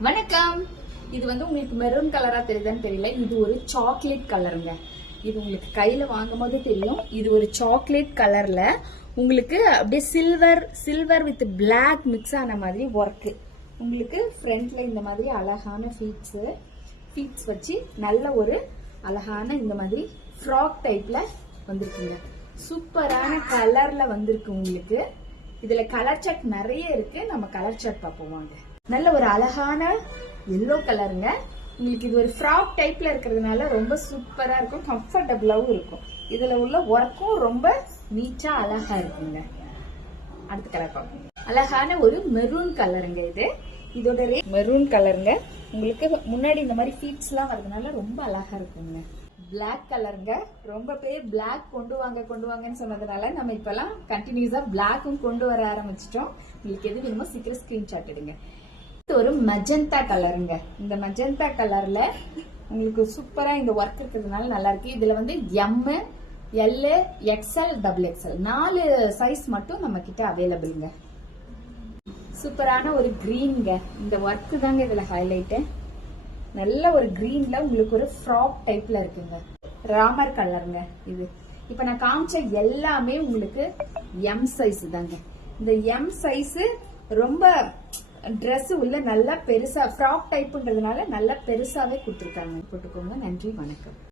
வணக்கம். இது உங்களுக்கு மெரூன் கலரா தெரியுதான்னு தெரியல. இது ஒரு சாக்லேட் கலருங்க. இது உங்களுக்கு கையில வாங்கும் போது தெரியும். இது ஒரு சாக்லேட் கலர்ல உங்களுக்கு அப்படியே சில்வர் வித் பிளாக் மிக்ஸ் ஆன மாதிரி ஒர்க். உங்களுக்கு ஃப்ரண்ட்ல இந்த மாதிரி அழகான ஃபீட்ஸ் வச்சு நல்ல ஒரு அழகான இந்த மாதிரி ஃப்ராக் டைப்ல வந்திருக்குங்க. சூப்பரான கலர்ல வந்திருக்கு உங்களுக்கு. இதுல கலர் சார்ட் நிறைய இருக்கு. நம்ம கலர் சார்ட் பார்ப்போம் வாங்க. நல்ல ஒரு அழகான எல்லோ கலருங்க. உங்களுக்கு இது ஒரு ஃப்ராக் டைப்ல இருக்கிறதுனால ரொம்ப சூப்பரா இருக்கும், கம்ஃபர்டபுளாவும் இருக்கும். இதுல உள்ள ஒர்க்கும் ரொம்ப நீட்டா அழகா இருக்குங்க. அடுத்த கலர் பார்ப்போம். அழகான ஒரு மெரூன் கலருங்க. இதோட மெரூன் கலருங்க. உங்களுக்கு முன்னாடி இந்த மாதிரி ஃபீட்ஸ் எல்லாம் வரதுனால ரொம்ப அழகா இருக்குங்க. பிளாக் கலருங்க. ரொம்ப பேர் பிளாக் கொண்டு வாங்கன்னு சொன்னதுனால நம்ம இப்பெல்லாம் கண்டினியூஸா பிளாக்கும் கொண்டு வர ஆரம்பிச்சிட்டோம். உங்களுக்கு எது வேணுமோ சீக்கிரம் ஸ்கிரீன்ஷாட் எடுங்க. இது ஒரு மெஜந்தா கலருங்க. இந்த மெஜந்தா கலர்ல உங்களுக்கு சூப்பரா இந்த ஒர்க் இருக்கிறதுனால நல்லா இருக்கு. இதுல M, L, XL, XXL 4 size மட்டும் நம்ம கிட்ட அவைலபிள்ங்க. சூப்பரான ஒரு கிரீன்ங்க. இந்த ஒர்க் தாங்க இதுல ஹைலைட். நல்ல ஒரு கிரீன்ல உங்களுக்கு ஒரு ஃப்ராக் டைப்ல இருக்குங்க. ராமர் கலருங்க. இது இப்ப நான் காமிச்ச எல்லாமே உங்களுக்கு எம் சைஸ் தாங்க. இந்த எம் சைஸ் ரொம்ப ட்ரெஸ் உள்ள நல்லா பெருசா ஃப்ராக் டைப்ன்றதுனால நல்லா பெருசாவே கொடுத்துருக்காங்க. போட்டுக்கோங்க. நன்றி, வணக்கம்.